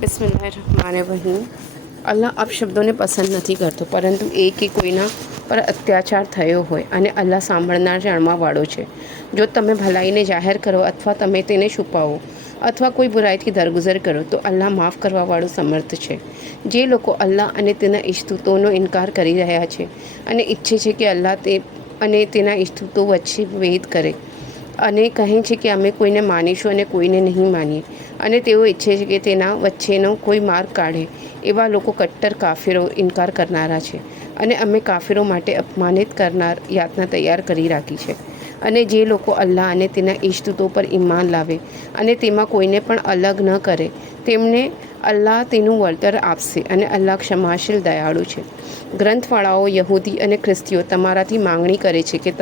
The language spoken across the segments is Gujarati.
બિસ્મિલ્લાહિર્રહમાનિર્રહીમ। અલ્લાહ અપશબ્દોને પસંદ નથી કરતો, પરંતુ એ કે કોઈના પર અત્યાચાર થયો હોય અને અલ્લાહ સાંભળનાર જાણવાવાળો છે. જો તમે ભલાઈને જાહેર કરો અથવા તમે તેને છુપાવો અથવા કોઈ બુરાઈથી દરગુજર કરો તો અલ્લાહ માફ કરવાવાળું સમર્થ છે. જે લોકો અલ્લાહ અને તેના ઇશ્તુતોનો ઇનકાર કરી રહ્યા છે અને ઈચ્છે છે કે અલ્લાહ અને તેના ઇશ્તુતો વચ્ચે ભેદ કરે અને કહે છે કે અમે કોઈને માનીશું અને કોઈને નહીં માનીએ, અને તેઓ ઈચ્છે છે કે તેના વચ્ચેનો કોઈ માર્ગ કાઢે, એવા લોકો કટ્ટર કાફીરો ઇનકાર કરનારા છે. અને અમે કાફીરો માટે અપમાનિત કરનાર યાતના તૈયાર કરી રાખી છે. અને જે લોકો અલ્લાહ અને તેના ઇશ્તુતો પર ઈમાન લાવે અને તેમાં કોઈને પણ અલગ ન કરે, તેમને અલ્લાહ તેનું વળતર આપશે અને અલ્લાહ ક્ષમાશીલ દયાળુ છે. ગ્રંથવાળાઓ યહૂદી અને ખ્રિસ્તીઓ તમારાથી માંગણી કરે છે કે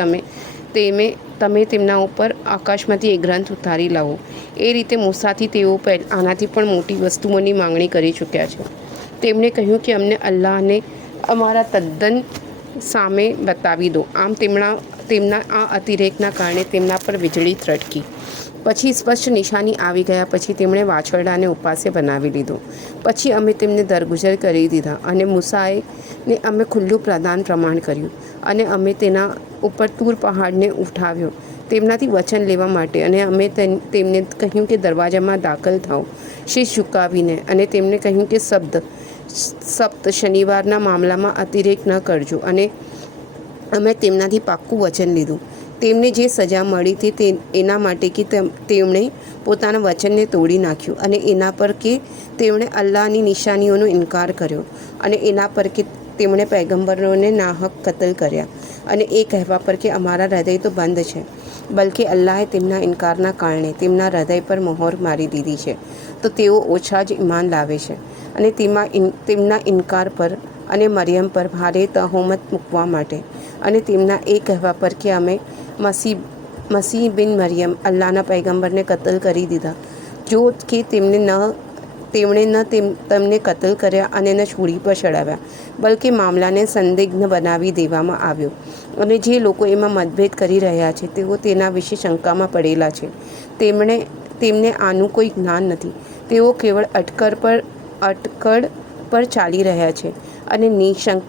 તમે તેમના ઉપર આકાશમાંથી એક ગ્રંથ ઉતારી લાવો. એ રીતે મૂસાથી તેઓ આનાથી પણ મોટી વસ્તુઓની માંગણી કરી ચૂક્યા છે. તેમણે કહ્યું કે અમને અલ્લાહને અમારા તદ્દન સામે બતાવી દો. આમ તેમના આ અતિરેકના કારણે તેમના પર વીજળી ત્રટકી. પછી સ્પષ્ટ નિશાની આવી ગયા પછી તેમણે વાછરડાને ઉપાસ્ય બનાવી લીધો. પછી અમે તેમને દરગુજર કરી દીધા અને મૂસાને અમે ખુલ્લું પ્રમાણ કર્યું અને અમે તેના ઉપર તૂર પહાડને ઉઠાવ્યો તેમનાથી વચન લેવા માટે. અને અમે તેમને કહ્યું કે દરવાજામાં દાખલ થાઓ શીશ ઝુકાવીને, અને તેમને કહ્યું કે સપ્ત શનિવારના મામલામાં અતિરેક ન કરજો. અને અમે તેમનાથી પાક્કું વચન લીધું. તેમને જે સજા મળી તે એના માટે કે તેમણે પોતાના વચનને તોડી નાખ્યું, અને એના પર કે તેમણે અલ્લાહની નિશાનીઓનો ઇનકાર કર્યો, અને એના પર કે તેમણે પૈગંબરોને નાહક કતલ કર્યા, અને એ કહેવા પર કે અમારા હૃદય તો બંધ છે, બલકે અલ્લાહે તેમના ઇનકારના કારણે તેમના હૃદય પર મહોર મારી દીધી છે, તો તેઓ ઓછા જ ઈમાન લાવે છે. અને તેમના ઇનકાર પર અને મરિયમ પર ભારે તહોમત મૂકવા માટે, અને તેમના એ કહેવા પર કે અમે મસીહ બિન મરિયમ અલ્લાહના પૈગંબરને કતલ કરી દીધા, જો કે તેમણે ન તેમને કતલ કર્યા અને ન છોડી પર ચડાવ્યા, બલકે મામલાને સંદિગ્ધ બનાવી દેવામાં આવ્યો. અને જે લોકો એમાં મતભેદ કરી રહ્યા છે તેઓ તેના વિશે શંકામાં પડેલા છે. તેમને આનું કોઈ જ્ઞાન નથી. તેઓ કેવળ અટકળ પર ચાલી રહ્યા છે અને નિશંક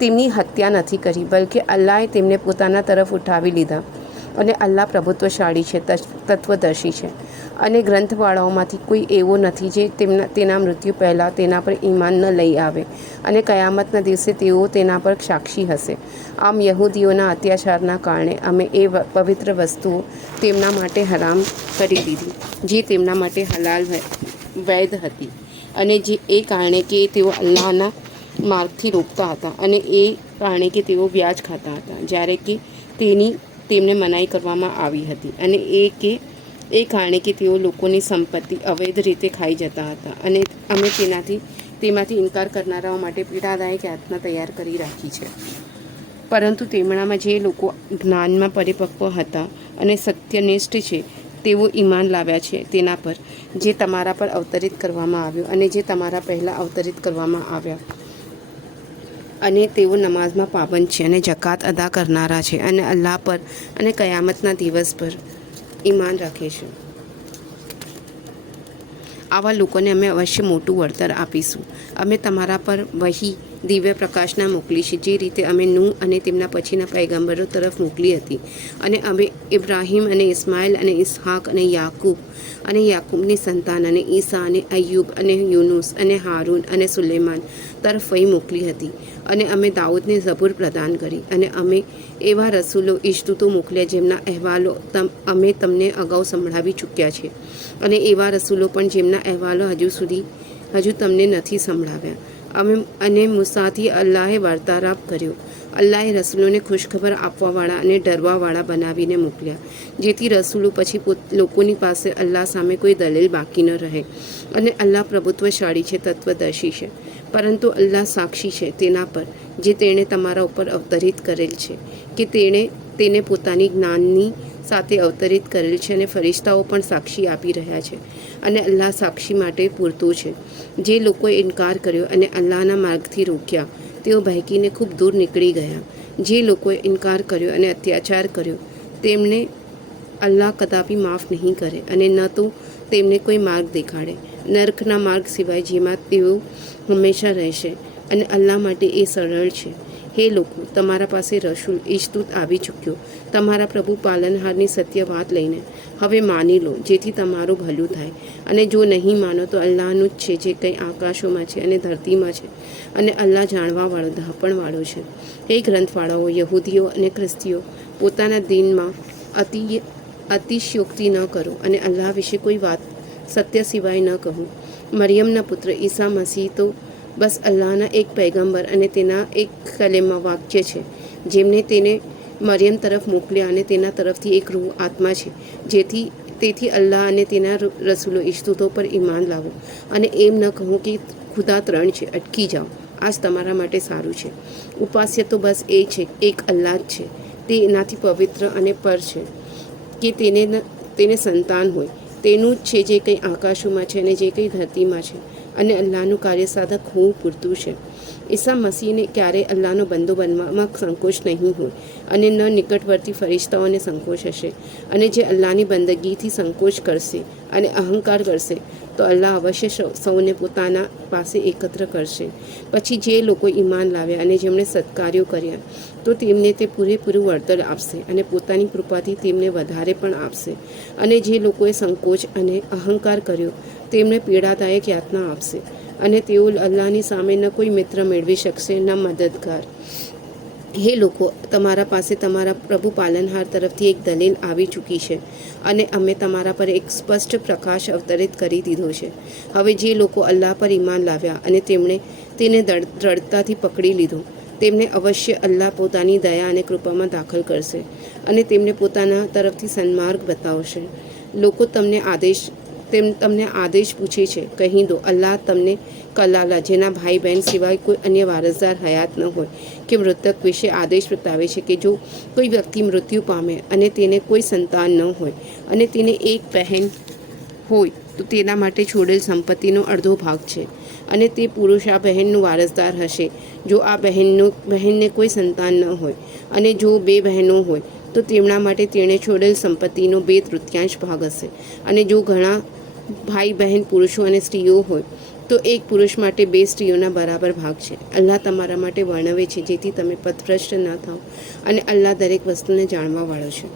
તેમની હત્યા નથી કરી, બલકે અલ્લાહે તેમને પોતાના તરફ ઉઠાવી લીધા. અને અલ્લાહ પ્રભુત્વશાળી છે, તત્વદર્શી છે. અને ગ્રંથવાળાઓમાંથી કોઈ એવો નથી જે તેના મૃત્યુ પહેલાં તેના પર ઈમાન ન લઈ આવે, અને કયામતના દિવસે તેઓ તેના પર સાક્ષી હશે. આમ યહૂદીઓના અત્યાચારના કારણે અમે એ પવિત્ર વસ્તુઓ તેમના માટે હરામ કરી દીધી જે તેમના માટે હલાલ વૈધ હતી, અને એ કારણે કે તેઓ અલ્લાહના માર્ગથી રોકતા હતા, અને એ કારણે કે તેઓ વ્યાજ ખાતા હતા જ્યારે કે તેમને મનાઈ કરવામાં આવી હતી, અને એ કારણે કે તેઓ લોકોની સંપત્તિ અવૈધ રીતે ખાઈ જતા હતા. અને અમે તેમાંથી ઇનકાર કરનારાઓ માટે પીડાદાયક યાતના તૈયાર કરી રાખી છે. પરંતુ તેમનામાં જે લોકો જ્ઞાનમાં પરિપક્વ હતા અને સત્યનિષ્ઠ છે, તેઓ ઈમાન લાવ્યા છે તેના પર જે તમારા પર અવતરિત કરવામાં આવ્યો અને જે તમારા પહેલાં અવતરિત કરવામાં આવ્યા, અને તેઓ નમાઝમાં પાબંદ છે અને જકાત અદા કરનારા છે, અને અલ્લાહ પર અને કયામતના દિવસ પર ઈમાન રાખે છે. આવા લોકોને અમે અવશ્ય મોટું વળતર આપીશું. અમે તમારા પર વહી દિવ્ય પ્રકાશના મોકલી છે, જે રીતે અમે નૂહ અને તેમના પછીના પૈગંબરો તરફ મોકલી હતી. અને અમે ઇબ્રાહીમ અને ઇસ્માઇલ અને ઇસ્હાક અને યાકૂબની સંતાન અને ઈસા અને અય્યુબ અને યુનુસ અને હારૂન અને સુલેમાન તરફ વહી મોકલી હતી. અને અમે દાઉદને ઝબૂર પ્રદાન કરી. અને અમે એવા રસૂલો ઇશ્તુતો મોકલ્યા જેમના અહેવાલો અમે તમને અગાઉ સંભળાવી ચૂક્યા છે, અને એવા રસૂલો પણ જેમના અહેવાલો હજુ તમને નથી સંભળાવ્યા. અને મૂસાથી અલ્લાહે વાર્તાલાપ કર્યો. અલ્લાહે રસૂલોને ખુશખબર આપવાવાળા અને ડરવાવાળા બનાવીને મોકલ્યા, જેથી રસૂલો પછી લોકોની પાસે અલ્લાહ સામે કોઈ દલીલ બાકી ન રહે. અને અલ્લાહ પ્રભુત્વશાળી છે, તત્વદર્શી છે. પરંતુ અલ્લાહ સાક્ષી છે તેના પર જે તેણે તમારા ઉપર અવતરિત કરેલ છે, કે તેને પોતાની જ્ઞાનની સાથે અવતરિત કરેલ છે, અને ફરિશ્તાઓ પણ સાક્ષી આપી રહ્યા છે, અને અલ્લાહ સાક્ષી માટે પૂરતું છે. જે લોકોએ ઇનકાર કર્યો અને અલ્લાહના માર્ગથી રોક્યા, તેઓ બહેકીને ખૂબ દૂર નીકળી ગયા. જે લોકોએ ઇનકાર કર્યો અને અત્યાચાર કર્યો, તેમને અલ્લાહ કદાપી માફ નહીં કરે, અને ન તો તેમને કોઈ માર્ગ દેખાડે, નર્કના માર્ગ સિવાય જેમાં તેઓ હંમેશા રહેશે, અને અલ્લાહ માટે એ સરળ છે. હે લોકો, તમારા પાસે રસૂલ ઈજદૂત આવી ચૂક્યો તમારા પ્રભુ પાલનહારની સત્ય વાત લઈને. હવે માની લો જેથી તમારું ભલું થાય, અને જો નહીં માનો તો અલ્લાહનું જ છે જે કંઈ આકાશોમાં છે અને ધરતીમાં છે, અને અલ્લાહ જાણવાવાળો દહાપણવાળો છે. હે ગ્રંથવાળાઓ, યહૂદીઓ અને ખ્રિસ્તીઓ, પોતાના દીનમાં અતિશયોક્તિ ન કરો અને અલ્લાહ વિશે કોઈ વાત સત્ય સિવાય ન કહો. મરિયમના પુત્ર ઈસા મસીહ તો બસ અલ્લાહના એક પૈગંબર અને તેના એક કલેમા વાક્ય છે, જેમને તેને મરિયમ તરફ મોકલ્યા, અને તેના તરફથી એક રૂહ આત્મા છે. તેથી અલ્લાહ અને તેના રસૂલો ઈજદૂતો પર ઈમાન લાવો, અને એમ ન કહો કે ખુદા ત્રણ છે. અટકી જાઓ, આજ તમારા માટે સારું છે. ઉપાસ્ય તો બસ એ છે, એક અલ્લાહ જ છે. તે એનાથી પવિત્ર અને પર છે કે તેને સંતાન હોય. તેનું જ છે જે કંઈ આકાશોમાં છે અને જે કંઈ ધરતીમાં છે, અને અલ્લાહનું કાર્યસાધક હોવું પૂરતું છે. ઈસા મસીહને ક્યારેય અલ્લાહનો બંદો બનવામાં સંકોચ નહીં હોય, અને ન નિકટવર્તી ફરિશ્તાઓને સંકોચ હશે. અને જે અલ્લાહની બંદગીથી સંકોચ કરશે અને અહંકાર કરશે, તો અલ્લાહ અવશ્ય સૌને પોતાના પાસે એકત્ર કરશે. પછી જે લોકો ઈમાન લાવ્યા અને જેમણે સત્કાર્યો કર્યા, તો તેમને તે પૂરેપૂરું વળતર આપશે, અને પોતાની કૃપાથી તેમને વધારે પણ આપશે. અને જે લોકોએ સંકોચ અને અહંકાર કર્યો, તેમને પીડાદાયક યાતના આપશે, અને તેઓ અલ્લાહની સામે ન કોઈ મિત્ર મેળવી શકશે, ન મદદગાર. હે લોકો, તમારા પાસે તમારા પ્રભુ પાલનહાર તરફથી એક દલીલ આવી ચૂકી છે, અને અમે તમારા પર એક સ્પષ્ટ પ્રકાશ અવતરિત કરી દીધો છે. હવે જે લોકો અલ્લાહ પર ઈમાન લાવ્યા અને તેમણે તેને દ્રઢતાથી પકડી લીધો, તેમને અવશ્ય અલ્લાહ પોતાની દયા અને કૃપામાં દાખલ કરશે, અને તેમને પોતાના તરફથી સન્માર્ગ બતાવશે. લોકો તમને આદેશ પૂછે છે, કહી દો, અલ્લાહ તમને કલાલા, જેના ભાઈ બહેન સિવાય કોઈ અન્ય વારસદાર હયાત ન હોય, કે મૃતક વિશે આદેશ બતાવે છે કે જો કોઈ વ્યક્તિ મૃત્યુ પામે અને તેને કોઈ સંતાન ન હોય, અને તેને એક બહેન હોય, તો તેના માટે છોડેલ સંપત્તિનો અડધો ભાગ છે, અને તે પુરુષ આ બહેનનું વારસદાર હશે. જો આ બહેનને કોઈ સંતાન ન હોય, અને જો બે બહેનો હોય, તો તેમના માટે તેણે છોડેલ સંપત્તિનો 2/3 ભાગ હશે. અને જો ઘણા ભાઈ બહેન પુરુષો અને સ્ત્રીઓ હોય, તો એક પુરુષ માટે 2 સ્ત્રીઓના બરાબર ભાગ છે. અલ્લાહ તમારા માટે વર્ણવે છે જેથી તમે પથભ્રષ્ટ ન થાઓ, અને અલ્લાહ દરેક વસ્તુને જાણવાવાળો છે.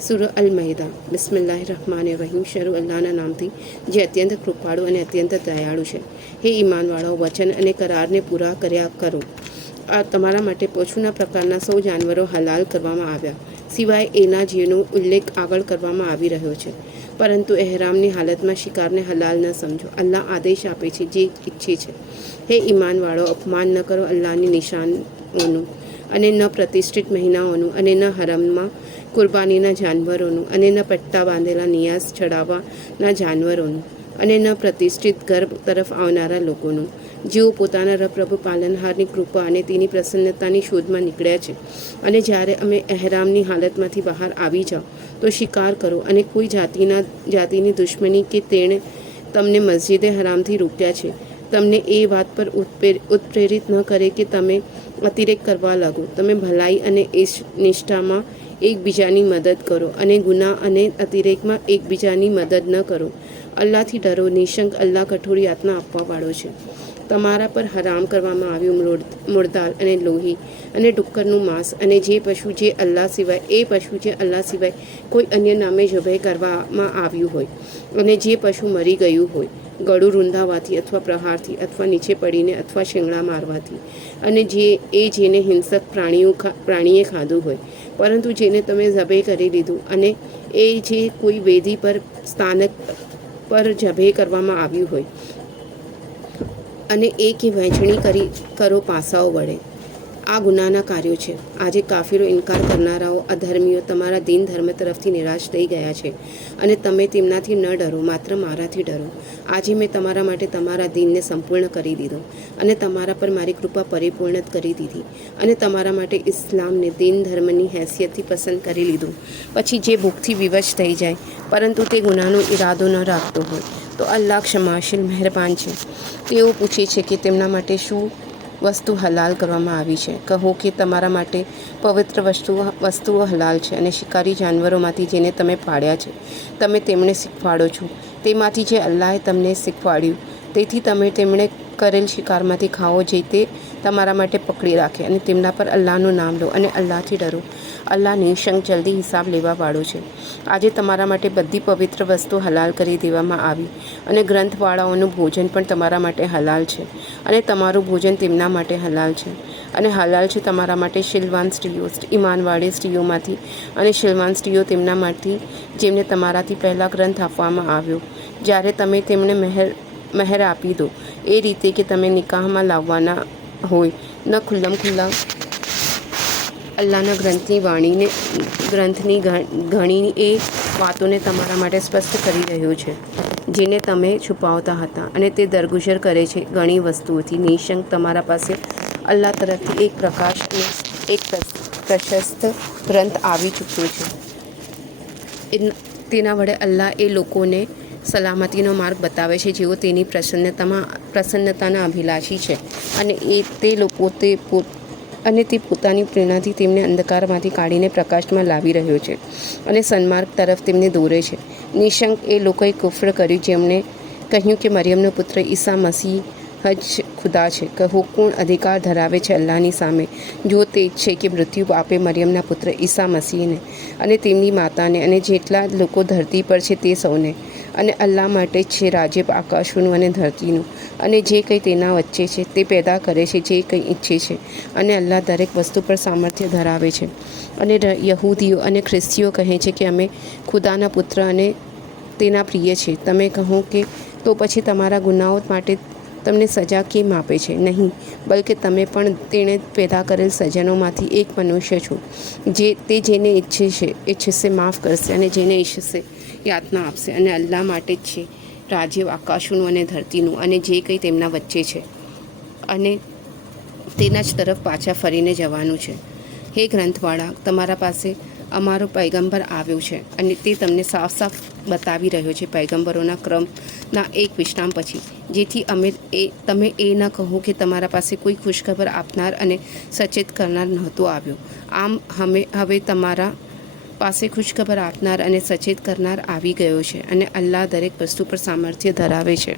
સૂરહ અલ-માઇદા. બિસ્મિલ્લાહિર્રહમાનિર્રહીમ. શરૂ અલ્લાહના નામથી, જે અત્યંત કૃપાળુ અને અત્યંત દયાળુ છે. હે ઈમાનવાળાઓ, વચન અને કરારને પૂરા કર્યા કરો. આ તમારા માટે પશુના પ્રકારના સૌ જાનવરો હલાલ કરવામાં આવ્યા, સિવાય એના જેનો ઉલ્લેખ આગળ કરવામાં આવી રહ્યો છે. પરંતુ એહરામની હાલતમાં શિકારને હલાલ ન સમજો. અલ્લાહ આદેશ આપે છે જે ઈચ્છે છે. હે ઈમાનવાળો, અપમાન ન કરો અલ્લાહની નિશાનોનું, અને ન પ્રતિષ્ઠિત મહિનાઓનું, અને ન હરમમાં કુરબાનીના જાનવરોનું, અને ન પટ્ટા બાંધેલા નિયાઝ ચડાવવાના જાનવરોનું, અને ન પ્રતિષ્ઠિત ઘર તરફ આવનારા લોકોનું, જેઓ પોતાના પ્રભુ પાલનહારની કૃપા અને તેની પ્રસન્નતાની શોધમાં નીકળ્યા છે. અને જ્યારે અમે એહરામની હાલતમાંથી બહાર આવી જાઓ, તો શિકાર કરો, અને કોઈ જાતિની દુશ્મની કે તેણે તમને મસ્જિદે હરામથી રોક્યા છે, તમને એ વાત પર ઉત્પ્રેરિત ન કરે કે તમે અતિરેક કરવા લાગો. તમે ભલાઈ અને નિષ્ઠામાં એકબીજાની મદદ કરો, અને ગુનાહ અને અતિરેકમાં એકબીજાની મદદ ન કરો. અલ્લાહથી ડરો, નિશંક અલ્લાહ કઠોર યાતના આપવાવાળો છે. તમારા પર હરામ કરવામાં આવ્યું મુર્દાલ અને લોહી અને ડુક્કરનું માંસ, અને એ પશુ જે અલ્લાહ સિવાય કોઈ અન્ય નામે જબહ કરવામાં આવ્યું હોય, અને જે પશુ મરી ગયું હોય, ગળું રૂંધાવાથી, અથવા પ્રહારથી, અથવા નીચે પડીને, અથવા શિંગડા મારવાથી, અને જેને હિંસક પ્રાણીએ ખાધું હોય, પરંતુ જેને તમે જબહ કરી લીધું, અને એ જે કોઈ વેદી પર સ્થાનક પર જબહ કરવામાં આવ્યું હોય, અને એ કે વહેંચણી કરો પાસાઓ વડે. આ ગુનાના કાર્યો છે. આજે કાફીરો, ઇનકાર કરનારાઓ, અધર્મીઓ તમારા દીન ધર્મ તરફથી નિરાશ થઈ ગયા છે, અને તમે તેમનાથી ન ડરો, માત્ર મારાથી ડરો. આજે મેં તમારા માટે તમારા દીનને સંપૂર્ણ કરી દીધો, અને તમારા પર મારી કૃપા પરિપૂર્ણ કરી દીધી, અને તમારા માટે ઇસ્લામને દીન ધર્મની હેસિયતથી પસંદ કરી લીધું. પછી જે ભૂખથી વિવશ થઈ જાય, પરંતુ તે ગુનાનો ઈરાદો ન રાખતો હોય, તો અલ્લાહ ક્ષમાશીલ મહેરબાન છે. તેઓ પૂછે છે કે તેમના માટે શું વસ્તુ હલાલ કરવામાં આવી છે. કહો કે તમારા માટે પવિત્ર વસ્તુઓ હલાલ છે અને શિકારી જાનવરોમાંથી જેને તમે પાળ્યા છે તમે તેમને શીખવાડો છો તેમાંથી જે અલ્લાહે તમને શીખવાડ્યું. તેથી તમે તેમણે કરેલ શિકારમાંથી ખાઓ જે તે તમારા માટે પકડી રાખે અને તેમના પર અલ્લાહનું નામ લો અને અલ્લાહથી ડરો. અલ્લાહ નિઃશંક જલ્દી હિસાબ લેવાવાળો છે. આજે તમારા માટે બધી પવિત્ર વસ્તુ હલાલ કરી દેવામાં આવી અને ગ્રંથવાળાઓનું ભોજન પણ તમારા માટે હલાલ છે અને તમારું ભોજન તેમના માટે હલાલ છે. અને હલાલ છે તમારા માટે શીલવાન સ્ત્રીઓ ઈમાનવાળી સ્ત્રીઓમાંથી અને શીલવાન સ્ત્રીઓ તેમનામાંથી જેમને તમારાથી પહેલાં ગ્રંથ આપવામાં આવ્યો જ્યારે તમે તેમને મહેર આપી દો એ રીતે કે તમે નિકાહમાં લાવવાના હોય ન ખુલ્લા અલ્લાહના ગ્રંથની ઘણી એ વાતોને તમારા માટે સ્પષ્ટ કરી રહ્યો છે જેને તમે છુપાવતા હતા અને તે દરગુજર કરે છે ઘણી વસ્તુઓથી. નિઃશંક તમારા પાસે અલ્લાહ તરફથી એક પ્રકાશ અને એક પ્રશસ્ત ગ્રંથ આવી ચૂક્યો છે. તેના વડે અલ્લાહ એ લોકોને સલામતીનો માર્ગ બતાવે છે જેઓ તેની પ્રસન્નતાના અભિલાષી છે અને તે પોતાની પ્રેરણાથી તેમને અંધકારમાંથી કાઢીને પ્રકાશમાં લાવી રહ્યો છે અને સન્માર્ગ તરફ તેમને દોરે છે. નિઃશંક એ લોકોએ કુફ્ર કર્યું જેમણે કહ્યું કે મરિયમનો પુત્ર ઈસા મસીહ જ ખુદા છે. કહો કોણ અધિકાર ધરાવે છે અલ્લાહની સામે જો તે ઈચ્છે કે મૃત્યુ આપે મરિયમના પુત્ર ઈસા મસીહને અને તેમની માતાને અને જેટલા લોકો ધરતી પર છે તે સૌને. અને અલ્લાહ માટે છે રાજ્ય આકાશોનું અને ધરતીનું અને જે કંઈ તેના વચ્ચે છે. તે પેદા કરે છે જે કંઈ ઈચ્છે છે અને અલ્લાહ દરેક વસ્તુ પર સામર્થ્ય ધરાવે છે. અને યહૂદીઓ અને ખ્રિસ્તીઓ કહે છે કે અમે ખુદાના પુત્ર અને તેના પ્રિય છે. તમે કહો કે તો પછી તમારા ગુનાઓ માટે તમને સજા કેમ આપે છે? નહીં, બલકે તમે પણ તેણે પેદા કરેલ સજ્જનોમાંથી એક મનુષ્ય છો. તે જેને ઈચ્છશે માફ કરશે અને જેને ઈચ્છશે યાતના આપશે. અને અલ્લાહ માટે જ છે રાજ્ય આકાશોનું અને ધરતીનું અને જે કંઈ તેમના વચ્ચે છે અને તેના જ તરફ પાછા ફરીને જવાનું છે. હે ગ્રંથવાળા, તમારા પાસે અમારો પૈગંબર આવ્યો છે અને તે તમને સાફ સાફ બતાવી રહ્યો છે પૈગંબરોના ક્રમના એક વિશ્રામ પછી, જેથી તમે એ ન કહો કે તમારા પાસે કોઈ ખુશખબર આપનાર અને સચેત કરનાર નહોતો આવ્યો. આમ હવે તમારા પાસે ખુશખબર આપનાર અને સચેત કરનાર આવી ગયો છે અને અલ્લાહ દરેક વસ્તુ પર સામર્થ્ય ધરાવે છે.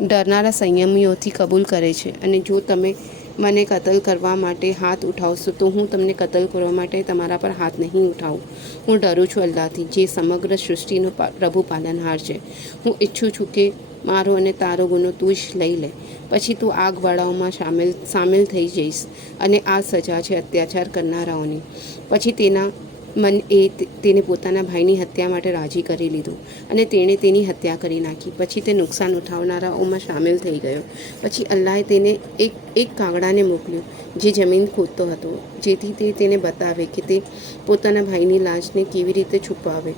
ડરનારા સંયમીઓથી કબૂલ કરે છે. અને જો તમે મને કતલ કરવા માટે હાથ ઉઠાવશો તો હું તમને કતલ કરવા માટે તમારા પર હાથ નહીં ઉઠાવું. હું ડરું છું અલ્લાહથી જે સમગ્ર સૃષ્ટિનો પ્રભુ પાલનહાર છે. હું ઈચ્છું છું કે મારો અને તારો ગુનો તું જ લઈ લે, પછી તું આગવાળાઓમાં સામેલ થઈ જઈશ. અને આ સજા છે અત્યાચાર કરનારાઓની. પછી તેને પોતાના ભાઈની હત્યા માટે રાજી કરી લીધું અને તેણે તેની હત્યા કરી નાખી. પછી તે નુકસાન ઉઠાવનારાઓમાં સામેલ થઈ ગયો. પછી અલ્લાહે તેને એક કાગડાને મોકલ્યો જે જમીન ખોદતો હતો જેથી તે તેને બતાવે કે તે પોતાના ભાઈની લાશને કેવી રીતે છુપાવે.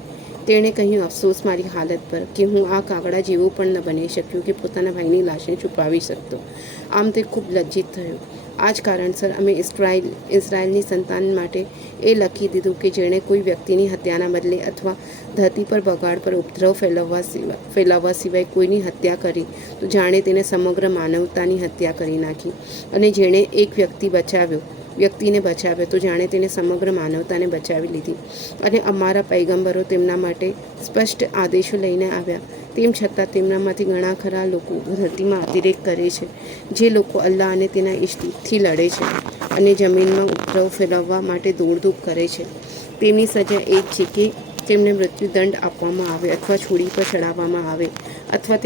તેણે કહ્યું, અફસોસ મારી હાલત પર કે હું આ કાગડા જેવો પણ ન બની શક્યો કે પોતાના ભાઈની લાશને છુપાવી શકતો. આમ તે ખૂબ લજ્જિત થયો. આ જ કારણસર અમે ઇઝરાયલની સંતાન માટે એ લખી દીધું કે જેણે કોઈ વ્યક્તિની હત્યાના બદલે અથવા ધરતી પર બગાડ પર ઉપદ્રવ ફેલાવવા સિવાય કોઈની હત્યા કરી તો જાણે તેને સમગ્ર માનવતાની હત્યા કરી નાખી. અને જેણે એક વ્યક્તિને બચાવ્યો તો જાણે તેને સમગ્ર માનવતાને બચાવી લીધી. અને અમારા પૈગંબરો તેમના માટે સ્પષ્ટ આદેશો લઈને આવ્યા. તેમ છતાં તેમનામાંથી ઘણા ખરા લોકો ધરતીમાં અતિરેક કરે છે. જે લોકો અલ્લાહ અને તેના ઇષ્ટથી લડે છે અને જમીનમાં ઉપદ્રવ ફેલાવવા માટે દોડધૂપ કરે છે, તેમની સજા એ જ છે કે તેમને મૃત્યુદંડ આપવામાં આવે અથવા છોડી પર ચડાવવામાં આવે અથવા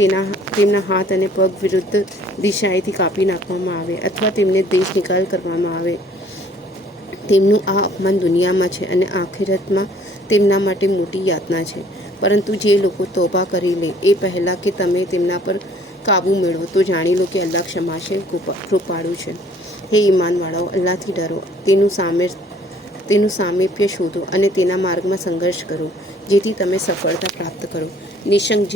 તેમના હાથ અને પગ વિરુદ્ધ દિશાએથી કાપી નાખવામાં આવે અથવા તેમને દેશ નિકાલ કરવામાં આવે. તેમનું આ અપમાન દુનિયામાં છે અને આખિરતમાં તેમના માટે મોટી યાતના છે. પરંતુ જે લોકો તોબા કરી લે એ પહેલાં કે તમે તેમના પર કાબૂ મેળવો તો જાણી લો કે અલ્લાહ ક્ષમાશીલ કૃપાળુ છે. હે ઈમાનવાળાઓ, અલ્લાહથી ડરો, તેનું સામીપ્ય શોધો અને તેના માર્ગમાં સંઘર્ષ કરો જેથી તમે સફળતા પ્રાપ્ત કરો. નિઃશંક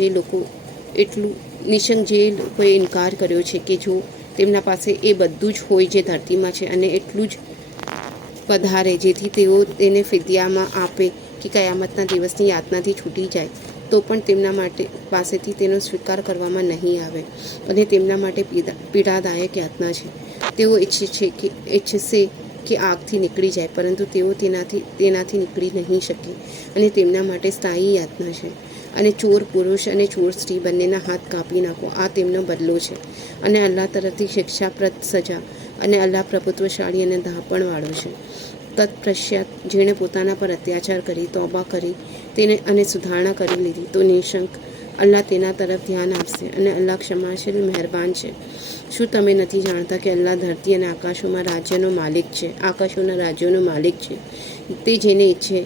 જે લોકોએ ઇનકાર કર્યો છે કે જો તેમના પાસે એ બધું જ હોય જે ધરતીમાં છે અને એટલું જ વધારે જેથી તેઓ તેને ફિદયામાં આપે કે કયામતના દિવસની યાતનાથી છૂટી જાય, તો પણ તેમના માટે પાસેથી તેનો સ્વીકાર કરવામાં નહીં આવે અને તેમના માટે પીડાદાયક યાતના છે. તેઓ ઈચ્છશે કે આગથી નીકળી જાય, પરંતુ તેઓ તેનાથી નીકળી નહીં શકે અને તેમના માટે સ્થાયી યાતના છે. અને ચોર પુરુષ અને ચોર સ્ત્રી બંનેના હાથ કાપી નાખો, આ તેમનો બદલો છે અને અલ્લાહ તરફથી શિક્ષાપ્રદ સજા, અને અલ્લાહ પ્રભુત્વશાળી અને દહાપણવાળો છે. તત્પશ્ચાત જેણે પોતાના પર અત્યાચાર કરી તોબા કરી તેને અને સુધારણા કરી લીધી, તો નિઃશંક અલ્લાહ તેના તરફ ધ્યાન આપશે અને અલ્લાહ ક્ષમાશીલ મહેરબાન છે. શું તમે નથી જાણતા કે અલ્લાહ ધરતી અને આકાશોના રાજ્યોનો માલિક છે? તે જેને ઈચ્છે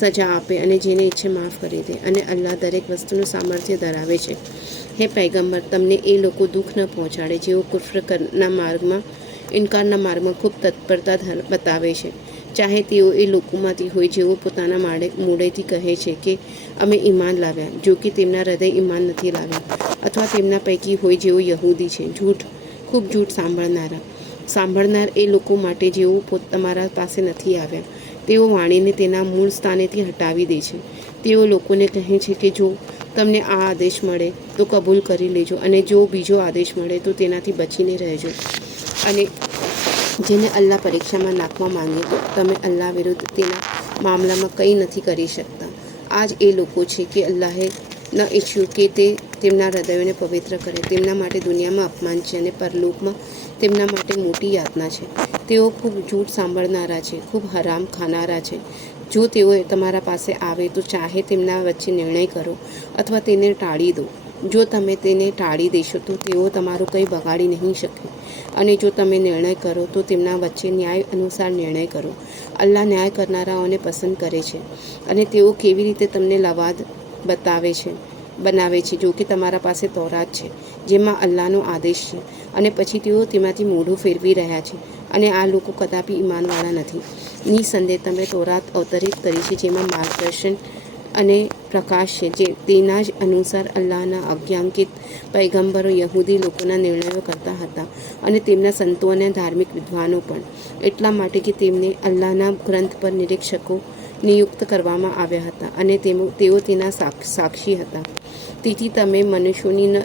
સજા આપે અને જેને ઈચ્છે માફ કરી દે, અને અલ્લાહ દરેક વસ્તુનું સામર્થ્ય ધરાવે છે. હે પૈગંબર, તમને એ લોકો દુઃખ ન પહોંચાડે જેઓ ઇનકારના માર્ગમાં ખૂબ તત્પરતા બતાવે છે. ચાહે તેઓ એ લોકોમાંથી હોય જેઓ પોતાના મોઢેથી કહે છે કે અમે ઈમાન લાવ્યા, જો કે તેમના હૃદય ઈમાન નથી લાવ્યા, અથવા તેમના પૈકી હોય જેઓ યહૂદી છે. ખૂબ જૂઠ સાંભળનાર એ લોકો માટે જેઓ તમારા પાસે નથી આવ્યા. તેઓ વાણીને તેના મૂળ સ્થાનેથી હટાવી દે છે. તેઓ લોકોને કહે છે કે જો તમને આ આદેશ મળે તો કબૂલ કરી લેજો, અને જો બીજો આદેશ મળે તો તેનાથી બચીને રહેજો. અને જેને અલ્લાહ પરીક્ષામાં નાખવા માંગે તો તમે અલ્લાહ વિરુદ્ધ તેના મામલામાં કંઈ નથી કરી શકતા. આ જ એ લોકો છે કે અલ્લાહે ન ઈચ્છ્યું કે તે તેમના હૃદયોને પવિત્ર કરે. તેમના માટે દુનિયામાં અપમાન છે અને પરલોકમાં તેમના માટે મોટી યાતના છે. તેઓ ખૂબ જૂઠ સાંભળનારા છે, ખૂબ હરામ ખાનારા છે. જો તેઓ તમારા પાસે આવે તો ચાહે તેમના વચ્ચે નિર્ણય કરો અથવા તેને ટાળી દો. જો તમે તેને ટાળી દેશો તો તેઓ તમારું કંઈ બગાડી નહીં શકે, અને જો તમે નિર્ણય કરો તો તેમના વચ્ચે ન્યાય અનુસાર નિર્ણય કરો. અલ્લાહ ન્યાય કરનારાઓને પસંદ કરે છે. અને તેઓ કેવી રીતે તમને લવાદ બનાવે છે, જો કે તમારા પાસે તૌરાત છે જેમાં અલ્લાહનો આદેશ છે, અને પછી તેઓ તેમાંથી મોઢું ફેરવી રહ્યા છે, અને આ લોકો કદાપી ઈમાનવાળા નથી. નિસંદેહ તમે તૌરાત અવતરિત કરી છે જેમાં માર્ગદર્શન અને પ્રકાશ છે, જે તેના જ અનુસાર અલ્લાહના આજ્ઞાંકિત પૈગંબરો યહૂદી લોકોના નિર્ણયો કરતા હતા, અને તેમના સંતો અને ધાર્મિક વિદ્વાનો પણ, એટલા માટે કે તેમને અલ્લાહના ગ્રંથ પર નિરીક્ષકો નિયુક્ત કરવામાં આવ્યા હતા, અને તેઓ તેના સાક્ષી હતા. તેથી તમે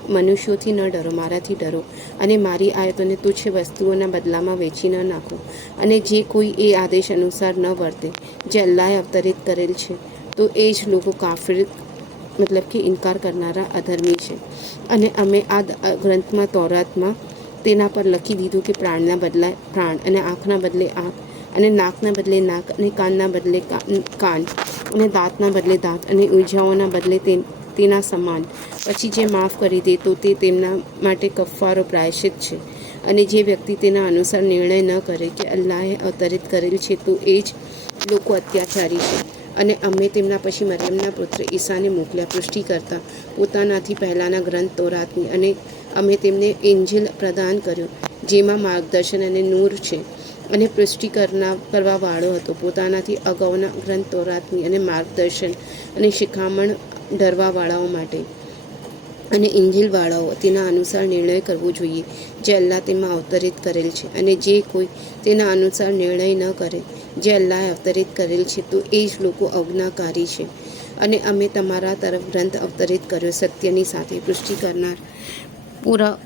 મનુષ્યોથી ન ડરો, મારાથી ડરો, અને મારી આયતોને તુચ્છ વસ્તુઓના બદલામાં વેચી ન નાખો. અને જે કોઈ એ આદેશ અનુસાર ન વર્તે જે અલ્લાહે અવતરિત કરેલ છે, તો એ જ લોકો કાફિર કે ઇનકાર કરનારા અધર્મી છે. અને અમે આ ગ્રંથમાં તૌરાતમાં તેના પર લખી દીધું કે પ્રાણના બદલે પ્રાણ, અને આંખના બદલે આંખ, અને નાકના બદલે નાક, અને કાનના બદલે કાન, અને દાંતના બદલે દાંત, અને ઈજાઓના બદલે તેના સમાન. પછી જે માફ કરી દે તો તે તેમના માટે કફારો પ્રાયશ્ચિત છે. અને જે વ્યક્તિ તેના અનુસાર નિર્ણય ન કરે કે અલ્લાહે અવતરિત કરેલ છે, તો એ જ લોકો અત્યાચારી છે. અને અમે તેમના પછી મરિયમના પુત્ર ઈસાને મોકલ્યા પુષ્ટિ કરતા પોતાનાથી પહેલાંના ગ્રંથ તૌરાતની, અને અમે તેમને ઇન્જીલ પ્રદાન કર્યો જેમાં માર્ગદર્શન અને નૂર છે, અને પુષ્ટિ કરવા વાળો હતો પોતાનાથી અગાઉના ગ્રંથ તૌરાતની, અને માર્ગદર્શન અને શિખામણ ડરવાવાળાઓ માટે. અને ઇન્જીલવાળાઓ તેના અનુસાર નિર્ણય કરવો જોઈએ જે અલ્લાહ તેમાં અવતરિત કરેલ છે. અને જે કોઈ તેના અનુસાર નિર્ણય ન કરે જે અલ્લાહે અવતરિત કરેલ છે, તો એ જ લોકો અજ્ઞાકારી છે. અને અમે તમારા તરફ ગ્રંથ અવતરિત કર્યો સત્યની સાથે, પુષ્ટિ કરનાર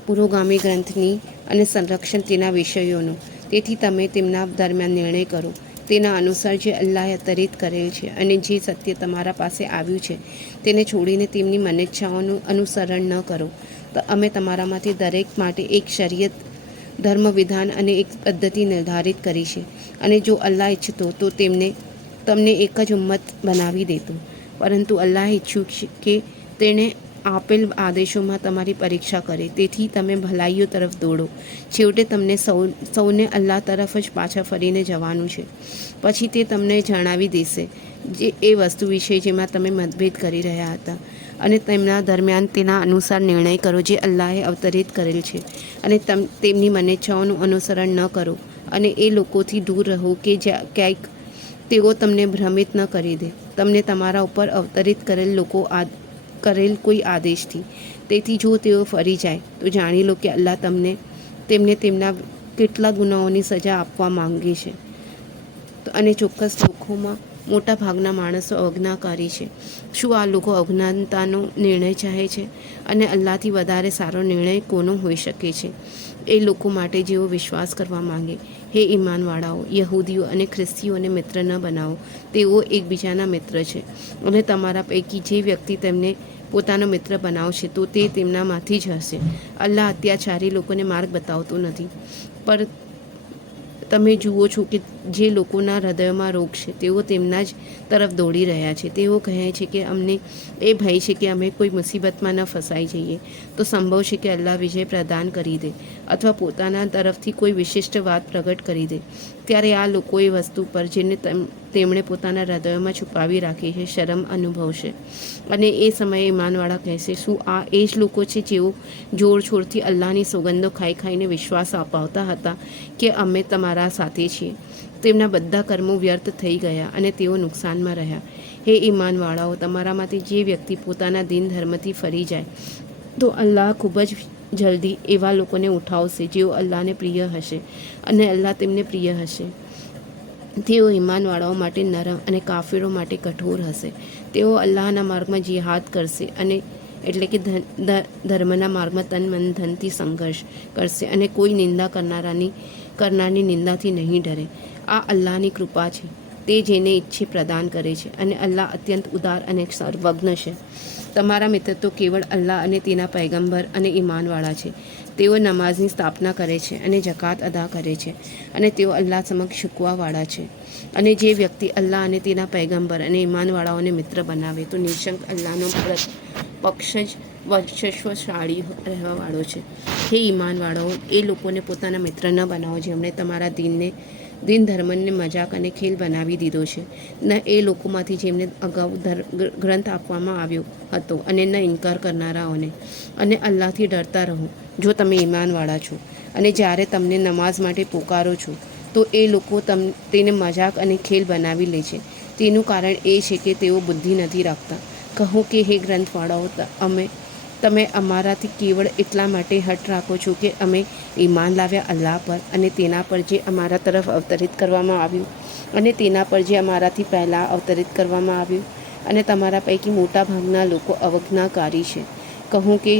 પુરોગામી ગ્રંથની, અને સંરક્ષણ તેના વિષયોનું. તેથી તમે તેમના દરમિયાન નિર્ણય કરો તેના અનુસાર જે અલ્લાહે અવતરિત કરેલ છે, અને જે સત્ય તમારા પાસે આવ્યું છે તેને છોડીને તેમની મનેચ્છાઓનું અનુસરણ ન કરો. તો અમે તમારામાંથી દરેક માટે એક શરીયત ધર્મ વિધાન અને એક પદ્ધતિ નિર્ધારિત કરી છે. અને જો અલ્લાહ ઈચ્છતો તો તમને એક જ ઉમ્મત બનાવી દેતો, પરંતુ અલ્લાહે ઈચ્છ્યું કે તેણે આપેલ આદેશોમાં તમારી પરીક્ષા કરે. તેથી તમે ભલાઈઓ તરફ દોડો. છેવટે તમને સૌને અલ્લાહ તરફ જ પાછા ફરીને જવાનું છે. પછી તે તમને જણાવી દેશે એ વસ્તુ વિશે જેમાં તમે મતભેદ કરી રહ્યા હતા, અને તેમના દરમિયાન તેના અનુસાર નિર્ણય કરો જે અલ્લાહે અવતરિત કરેલ છે, અને તેમની મનેચ્છાઓનું અનુસરણ ન કરો. અને એ લોકોથી દૂર રહો કે ક્યાંક તેઓ તમને ભ્રમિત ન કરી દે તમને તમારા ઉપર અવતરિત કરેલ કોઈ આદેશથી. તેથી જો તેઓ ફરી જાય તો જાણી લો કે અલ્લાહ તેમને તેમના કેટલા ગુનાહોની સજા આપવા માંગે છે. અને ચોક્કસ લોકોમાં મોટા ભાગના માણસો અજ્ઞાકારી છે. શું આ લોકો અજ્ઞાનતાનો નિર્ણય ચાહે છે? અને અલ્લાહથી વધારે સારો નિર્ણય કોનો હોઈ શકે છે? એ લોકો માટે જેઓ વિશ્વાસ કરવા માંગે. હે ઈમાનવાળાઓ, યહૂદીઓ અને ખ્રિસ્તીઓને મિત્ર ન બનાવો. તેઓ એકબીજાના મિત્ર છે. અને તમારા પૈકી જે વ્યક્તિ તેમને પોતાનો મિત્ર બનાવશે તો તે તેમનામાંથી જ હશે. અલ્લાહ અત્યાચારી લોકોને માર્ગ બતાવતો નથી. પર તમે જુઓ છો કે જે લોકોના હૃદયોમાં રોગ છે તેઓ તેમના જ તરફ દોડી રહ્યા છે. તેઓ કહે છે કે અમને એ ભય છે કે અમે કોઈ મુસીબતમાં ન ફસાઈ જઈએ તો સંભવ છે કે અલ્લાહ વિજય પ્રદાન કરી દે અથવા પોતાના તરફથી કોઈ વિશિષ્ટ વાત પ્રગટ કરી દે. ત્યારે આ લોકો એ વસ્તુ પર જેને તેમણે પોતાના હૃદયોમાં છુપાવી રાખી છે શરમ અનુભવશે. અને એ સમયે ઈમાનવાળા કહેશે, શું આ એ જ લોકો છે જેઓ જોરછોરથી અલ્લાહની સોગંદો ખાઈ ખાઈને વિશ્વાસ અપાવતા હતા કે અમે તમારા સાથે છીએ? તેમના બધા કર્મો વ્યર્થ થઈ ગયા અને તેઓ નુકસાનમાં રહ્યા. હે ઈમાનવાળાઓ, તમારામાંથી જે વ્યક્તિ પોતાના દિન ધર્મથી ફરી જાય તો અલ્લાહ ખૂબ જ જલ્દી એવા લોકોને ઉઠાવશે જેઓ અલ્લાહને પ્રિય હશે અને અલ્લાહ તેમને પ્રિય હશે. તેઓ ઈમાનવાળાઓ માટે નરમ અને કાફિરો માટે કઠોર હશે. તેઓ અલ્લાહના માર્ગમાં જિહાદ કરશે અને એટલે કે ધર્મના માર્ગમાં તન મન ધનથી સંઘર્ષ કરશે અને કોઈ નિંદા કરનારની નિંદાથી નહીં ડરે. આ અલ્લાહની કૃપા છે. તે જેને ઈચ્છે પ્રદાન કરે છે અને અલ્લાહ અત્યંત ઉદાર અને સર્વજ્ઞ છે. તમારા મિત્ર તો કેવળ અલ્લાહ અને તેના પૈગંબર અને ઈમાનવાળા છે. તેઓ નમાઝની સ્થાપના કરે છે અને જકાત અદા કરે છે અને તેઓ અલ્લાહ સમક્ષ ઝૂકવાવાળા છે. અને જે વ્યક્તિ અલ્લાહ અને તેના પૈગંબર અને ઈમાનવાળાઓને મિત્ર બનાવે તો નિઃશંક અલ્લાહનો પક્ષ જ વર્ચસ્વશાળી રહેવાવાળો છે. હે ઈમાનવાળાઓ, એ લોકોને પોતાના મિત્ર ન બનાવો જેમણે તમારા દિન ધર્મને મજાક અને ખેલ બનાવી દીધો છે. ન એ લોકોમાંથી જેમને અગાઉ ગ્રંથ આપવામાં આવ્યો હતો અને ન ઇનકાર કરનારાઓને. અને અલ્લાહથી ડરતા રહો જો તમે ઈમાનવાળા છો. અને જ્યારે તમને નમાઝ માટે પોકારો છો તો એ લોકો તેને મજાક અને ખેલ બનાવી લે છે. તેનું કારણ એ છે કે તેઓ બુદ્ધિ નથી રાખતા. કહો કે હે ગ્રંથવાળાઓ, તમે અમારાથી કેવળ એટલા માટે હટ રાખો છો કે અમે ઈમાન લાવ્યા અલ્લાહ પર અને તેના પર જે અમારા તરફ અવતરિત કરવામાં આવ્યું અને તેના પર જે અમારાથી પહેલાં અવતરિત કરવામાં આવ્યું. અને તમારા પૈકી મોટા ભાગના લોકો અવજ્ઞાકારી છે. કહું કે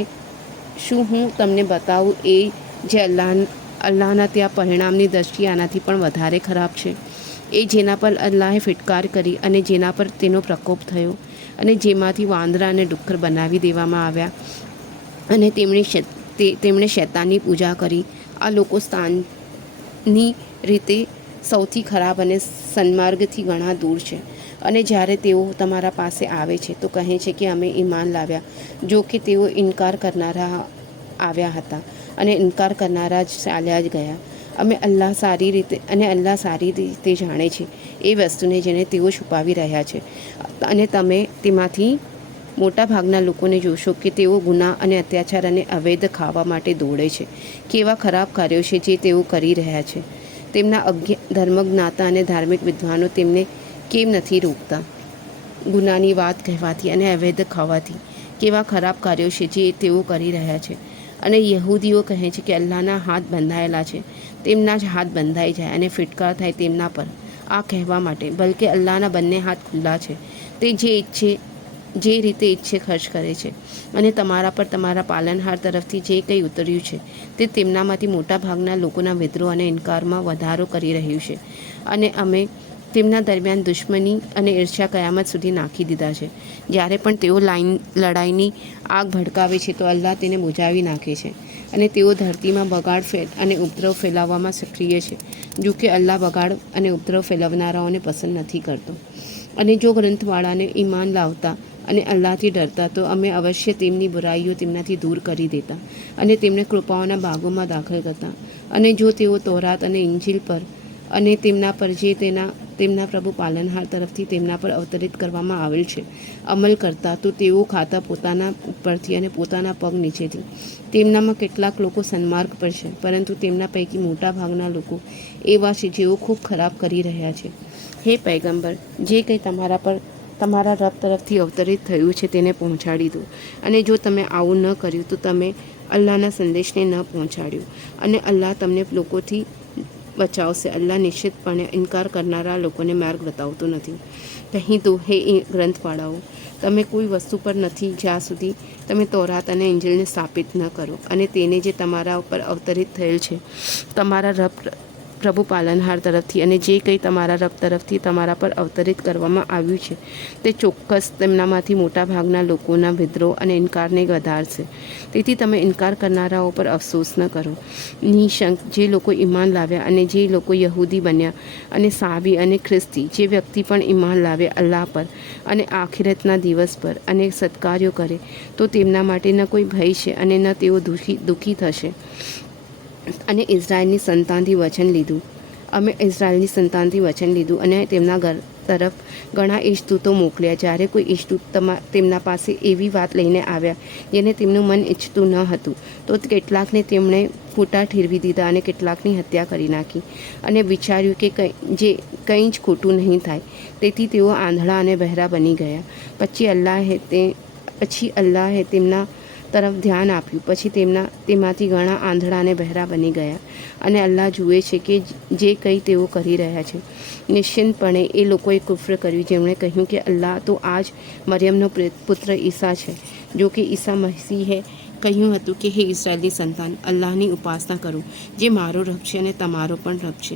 શું હું તમને બતાવું એ જે અલ્લાહના ત્યાં પરિણામની દ્રષ્ટિએ આનાથી પણ વધારે ખરાબ છે? એ જેના પર અલ્લાહે ફિટકાર કરી અને જેના પર તેનો પ્રકોપ થયો અને જેમાંથી વાંદરા અને ડુક્કર બનાવી દેવામાં આવ્યા અને તેમણે શૈતાનની પૂજા કરી. આ લોકો સ્થાનની રીતે સૌથી ખરાબ અને સન્માર્ગથી ઘણા દૂર છે. અને જ્યારે તેઓ તમારા પાસે આવે છે તો કહે છે કે અમે ઈમાન લાવ્યા, જો કે તેઓ ઇનકાર કરનારા આવ્યા હતા અને ઇનકાર કરનારા જ ચાલ્યા જ ગયા. અલ્લાહ સારી રીતે જાણે છે એ વસ્તુને જેને તેઓ છુપાવી રહ્યા છે. અને તમે તેમાંથી મોટા ભાગના લોકોને જોશો કે તેઓ ગુનાહ અને અત્યાચાર અને અવૈધ ખાવા માટે દોડે છે. કેવા ખરાબ કાર્યો છે જે તેઓ કરી રહ્યા છે. તેમના ધર્મજ્ઞાતા અને ધાર્મિક વિદ્વાનો તેમને કેમ નથી રોકતા? ગુનાની વાત કહેવાથી અને અવૈધ ખાવાથી કેવા ખરાબ કાર્યો છે જે તેઓ કરી રહ્યા છે. અને યહૂદીઓ કહે છે કે અલ્લાહના હાથ બંધાયેલા છે. તેમના જ હાથ બંધાઈ જાય અને ફિટકાર થાય તેમના પર આ કહેવા માટે, બલકે અલ્લાહના બંને હાથ ખુલ્લા છે. તે જે રીતે ઈચ્છે ખર્ચ કરે છે. અને તમારા પર તમારા પાલનહાર તરફથી જે કંઈ ઉતર્યું છે તે તેમનામાંથી મોટા ભાગના લોકોના વિદ્રોહ અને ઇનકારમાં વધારો કરી રહ્યું છે. અને અમે તેમના દરમિયાન દુશ્મની અને ઈર્ષ્યા કયામત સુધી નાખી દીધા છે. જ્યારે પણ તેઓ લડાઈની આગ ભડકાવે છે તો અલ્લાહ તેને બુઝાવી નાખે છે. અને તેઓ ધરતીમાં બગાડ અને ઉપદ્રવ ફેલાવવામાં સક્રિય છે. જો કે અલ્લાહ બગાડ અને ઉપદ્રવ ફેલાવનારાઓને પસંદ નથી કરતો. અને જો ગ્રંથવાળાને ઈમાન લાવતા અને અલ્લાહથી ડરતા તો અમે અવશ્ય તેમની બુરાઈઓ તેમનાથી દૂર કરી દેતા અને તેમને કૃપાઓના બાગોમાં દાખલ કરતા. અને જો તેઓ તૌરાત અને ઇંજીલ પર અને તેમના પર જે તેમના પ્રભુ પાલનહાર તરફથી તેમના પર અવતરિત કરવામાં આવેલ છે અમલ કરતા તો તેઓ ખાતા પોતાના ઉપરથી અને પોતાના પગ નીચેથી. તેમનામાં કેટલાક લોકો સન્માર્ગ પર છે, પરંતુ તેમના પૈકી મોટા ભાગના લોકો એવા છે જેઓ ખૂબ ખરાબ કરી રહ્યા છે. હે પૈગંબર, જે કંઈ તમારા રબ તરફથી અવતરિત થયું છે તેને પહોંચાડી દો. અને જો તમે આવું ન કર્યું તો તમે અલ્લાહના સંદેશને ન પહોંચાડ્યો અને અલ્લાહ તમને લોકોથી બચાવશે. અલ્લાહ નિશ્ચિતપણે ઇનકાર કરનારા લોકોને માર્ગ બતાવતો નથી. કહી દો, હે ગ્રંથવાળાઓ, તમે કોઈ વસ્તુ પર નથી જ્યાં સુધી તમે તૌરાત અને ઇંજીલને સ્થાપિત ન કરો અને તેને જે તમારા ઉપર અવતરિત થયેલ છે તમારા રબ પ્રભુ પાલનહાર તરફથી, અને જે કંઈ તમારા રબ તરફથી તમારા પર અવતરિત કરવામાં આવ્યું છે તે ચોક્કસ તેમનામાંથી મોટા ભાગના લોકોના વિદ્રોહ અને ઇનકારને વધારશે. તેથી તમે ઇનકાર કરનારાઓ પર અફસોસ ન કરો. નિશંક જે લોકો ઈમાન લાવ્યા અને જે લોકો યહૂદી બન્યા અને સાબી અને ખ્રિસ્તી, જે વ્યક્તિ પણ ઈમાન લાવે અલ્લાહ પર અને આખિરતના દિવસ પર અને સત્કાર્યો કરે, તો તેમના માટે ન કોઈ ભય છે અને ન તેઓ દુઃખી થશે. અને ઇઝરાયલની સંતાનથી વચન લીધું. અમે ઇઝરાયલની સંતાનથી વચન લીધું અને તેમના ઘર તરફ ઘણા ઈષ્ટદૂતો મોકલ્યા. જ્યારે કોઈ ઈષ્ટદૂત તેમના પાસે એવી વાત લઈને આવ્યા જેને તેમનું મન ઈચ્છતું ન હતું, તો કેટલાકને તેમણે ખોટા ઠેરવી દીધા અને કેટલાકની હત્યા કરી નાખી અને વિચાર્યું કે કંઈ જ ખોટું નહીં થાય. તેથી તેઓ આંધળા અને બહેરા બની ગયા. પછી અલ્લાહે તેમના તરફ ધ્યાન આપ્યું. પછી તેમાંથી ઘણા આંધળા અને બહેરા બની ગયા. અને અલ્લાહ જુએ છે કે જે કંઈ તેઓ કરી રહ્યા છે. નિશ્ચિતપણે એ લોકોએ કુફ્ર કર્યું જેમણે કહ્યું કે અલ્લાહ તો આ જ મરિયમનો પુત્ર ઈસા છે. જો કે ઈસા મસીહે કહ્યું હતું કે હે ઇઝરાયલની સંતાન, અલ્લાહની ઉપાસના કરો, જે મારો રબ છે અને તમારો પણ રબ છે.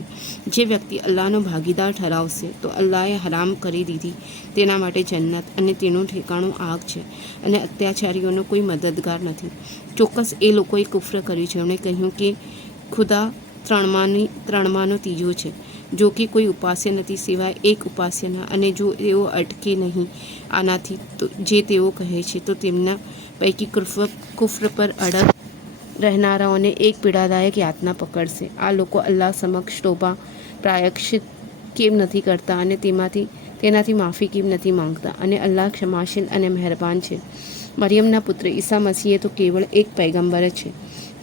જે વ્યક્તિ અલ્લાહનો ભાગીદાર ઠરાવશે તો અલ્લાહે હરામ કરી દીધી તેના માટે જન્નત અને તેનું ઠેકાણું આગ છે, અને અત્યાચારીઓનો કોઈ મદદગાર નથી. ચોક્કસ એ લોકોએ કુફ્ર કર્યું જેમણે કહ્યું કે ખુદા ત્રણમાંનો ત્રીજો છે. જો કે કોઈ ઉપાસ્ય નથી સિવાય એક ઉપાસ્યના, અને જો તેઓ અટકે નહીં આનાથી જે તેઓ કહે છે, તો તેમના પૈકી કુફ્ર પર અડગ રહેનારાઓને એક પીડાદાયક યાતના પકડશે. આ લોકો અલ્લાહ સમક્ષ તોબા પ્રાયશ્ચિત કેમ નથી કરતા અને તેનાથી માફી કેમ નથી માંગતા? અને અલ્લાહ ક્ષમાશીલ અને મહેરબાન છે. મરિયમના પુત્ર ઈસા મસીહે તો કેવળ એક પૈગંબર જ છે.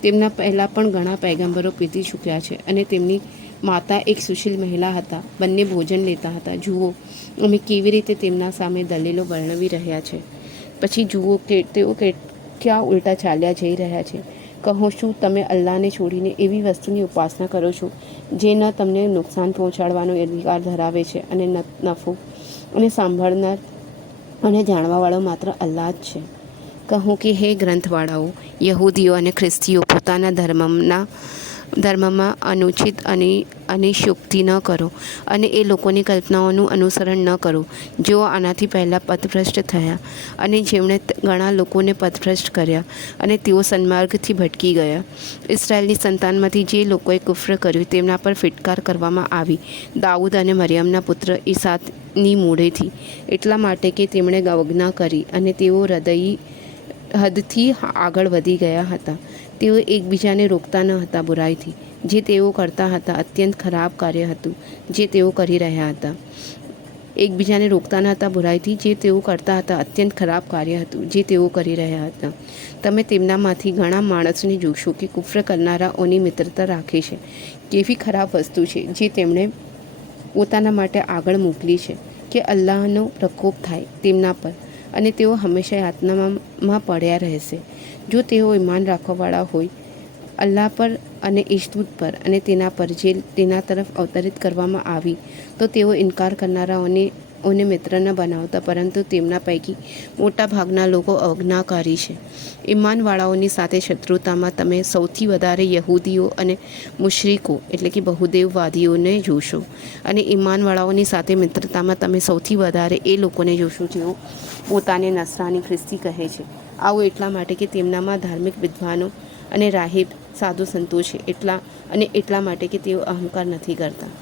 તેમના પહેલાં પણ ઘણા પૈગંબરો વીતી ચૂક્યા છે અને તેમની માતા એક સુશીલ મહિલા હતા. બંને ભોજન લેતા હતા. જુઓ અમે કેવી રીતે તેમના સામે દલીલો વર્ણવી રહ્યા છે. પછી જુઓ કે તેઓ ક્યાં ઉલટા ચાલ્યા જઈ રહ્યા છે. કહો, શું તમે અલ્લાહને છોડીને એવી વસ્તુની ઉપાસના કરો છો જે ન તમને નુકસાન પહોંચાડવાનો અધિકાર ધરાવે છે અને નફો? અને સાંભળનાર અને જાણવાવાળો માત્ર અલ્લાહ જ છે. કહું કે હે ગ્રંથવાળાઓ, યહૂદીઓ અને ખ્રિસ્તીઓ પોતાના ધર્મમાં અનુચિત અનિશુક્તિ ન કરો અને એ લોકોની કલ્પનાઓનું અનુસરણ ન કરો જેઓ આનાથી પહેલાં પથભ્રષ્ટ થયા અને જેમણે ઘણા લોકોને પથભ્રષ્ટ કર્યા અને તેઓ સન્માર્ગથી ભટકી ગયા. ઇઝરાયલની સંતાનમાંથી જે લોકોએ કુફ્ર કર્યું તેમના પર ફિટકાર કરવામાં આવી દાઉદ અને મરિયમના પુત્ર ઈસાની મોઢેથી, એટલા માટે કે તેમણે અવજ્ઞા કરી અને તેઓ હદથી આગળ વધી ગયા હતા. તેઓ એકબીજાને રોકતા ન હતા બુરાઈથી. જે તેઓ કરતા હતા અત્યંત ખરાબ કાર્ય હતું જે તેઓ કરી રહ્યા હતા. એકબીજાને રોકતા ન હતા બુરાઈથી. જે તેઓ કરતા હતા અત્યંત ખરાબ કાર્ય હતું જે તેઓ કરી રહ્યા હતા. તમે તેમનામાંથી ઘણા માણસોને જોશો કે કુફ્ર કરનારાઓની મિત્રતા રાખે છે. કેવી ખરાબ વસ્તુ છે જે તેમણે પોતાના માટે આગળ મોકલી છે કે અલ્લાહનો પ્રકોપ થાય તેમના પર અને તેઓ હંમેશા યાતનામાં પડ્યા રહેશે. જો તેઓ ઈમાન રાખવાવાળા હોય અલ્લાહ પર અને ઈષ્ટદૂત પર અને તેના પર જે તેના તરફ અવતરિત કરવામાં આવી, તો તેઓ ઇનકાર કરનારાઓને મિત્ર ન બનાવતા, પરંતુ તેમના પૈકી મોટા ભાગના લોકો અવજ્ઞાકારી છે. ઈમાનવાળાઓની સાથે શત્રુતામાં તમે સૌથી વધારે યહૂદીઓ અને મુશરિકો એટલે કે બહુદેવવાદીઓને જોશો, અને ઈમાનવાળાઓની સાથે મિત્રતામાં તમે સૌથી વધારે એ લોકોને જોશો જેઓ પોતાને નસરાની ખ્રિસ્તી કહે છે. આવું એટલા માટે કે તેમનામાં ધાર્મિક વિદ્વાનો અને રાહિબ સાધુ સંતો છે, એટલા માટે કે તેઓ અહંકાર નથી કરતા.